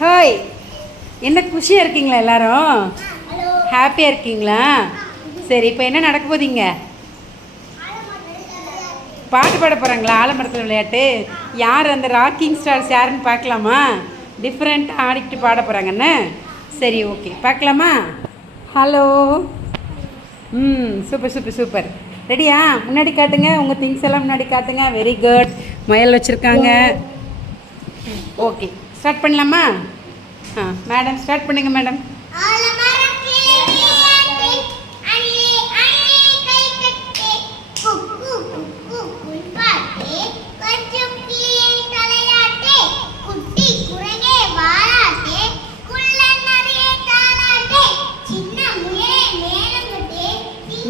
Hi, என்ன குஷியாக இருக்கீங்களா எல்லாரும்? ஹாப்பியாக இருக்கீங்களா? சரி, இப்போ என்ன நடக்க போதீங்க? பாட்டு பாட போகிறாங்களா? ஆலமரத்தில் விளையாட்டு. யார் அந்த ராக்கிங் ஸ்டார்ஸ் யாருன்னு பார்க்கலாமா? டிஃப்ரெண்ட்டாக ஆடிக்கிட்டு பாட போகிறாங்கன்னு. சரி, ஓகே, பார்க்கலாமா? ஹலோ. Super super super. ரெடியா? முன்னாடி காட்டுங்க, உங்கள் திங்ஸ் எல்லாம் முன்னாடி காட்டுங்க. Very good. முயல் வச்சுருக்காங்க. ஓகே, ஸ்டார்ட் பண்ணலாமா? மேடம் ஸ்டார்ட் பண்ணுங்க மேடம்.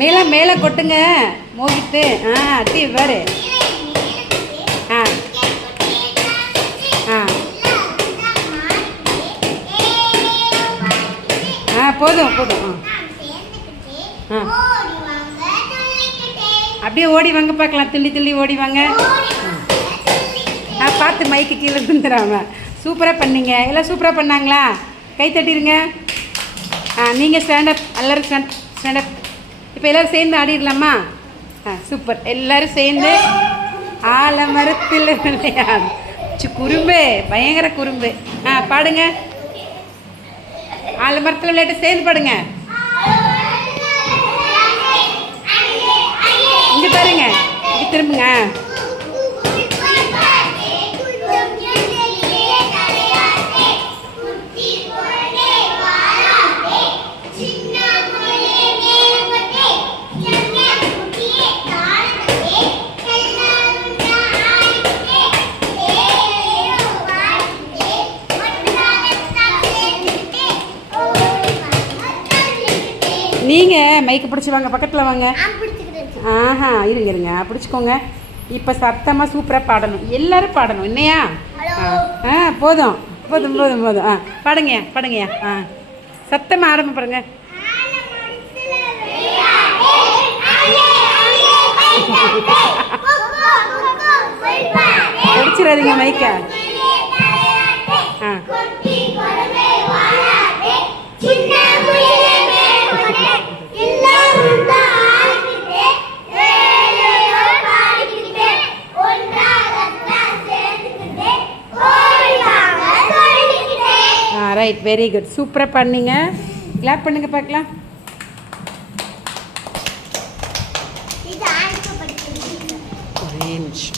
மேலே மேலே கொட்டுங்க மோகிட்டு. அட்டி பாரு. போதும் போதும். அப்படியே ஓடி வாங்க பார்க்கலாம். துள்ளி துள்ளி ஓடி வாங்க. பார்த்து மைக்கு கீழே விழுந்துடாம. சூப்பராக பண்ணீங்க. எல்லாம் சூப்பராக பண்ணாங்களா? கை தட்டிடுங்க. நீங்கள் ஸ்டாண்டப். எல்லோரும் ஸ்டாண்டப். இப்போ எல்லோரும் சேர்ந்து ஆடிடலாமா? சூப்பர். எல்லோரும் சேர்ந்து ஆலமரத்தில் விளையாடு. குறும்பு, பயங்கர குறும்பு. பாடுங்க. ஆலமரத்தில் விளையாட்டு சேர்ந்து பாடுங்க. இங்கே பாருங்க, இங்கே திரும்புங்க. நீங்கள் மைக்கு பிடிச்சி வாங்க, பக்கத்தில் வாங்க. இருங்க இருங்க, பிடிச்சிக்கோங்க. இப்போ சத்தமாக சூப்பராக பாடணும். எல்லோரும் பாடணும். என்னையா? போதும் போதும் போதும் போதும். பாடுங்கய்யா பாடுங்கய்யா. சத்தமாக ஆரம்ப பாருங்க. படிச்சிடாதீங்க மைக்கை. Right, very good. சூப்பராக பண்ணீங்க. கிளாப் பண்ணுங்க பார்க்கலாம். ஒரு நிமிஷம்.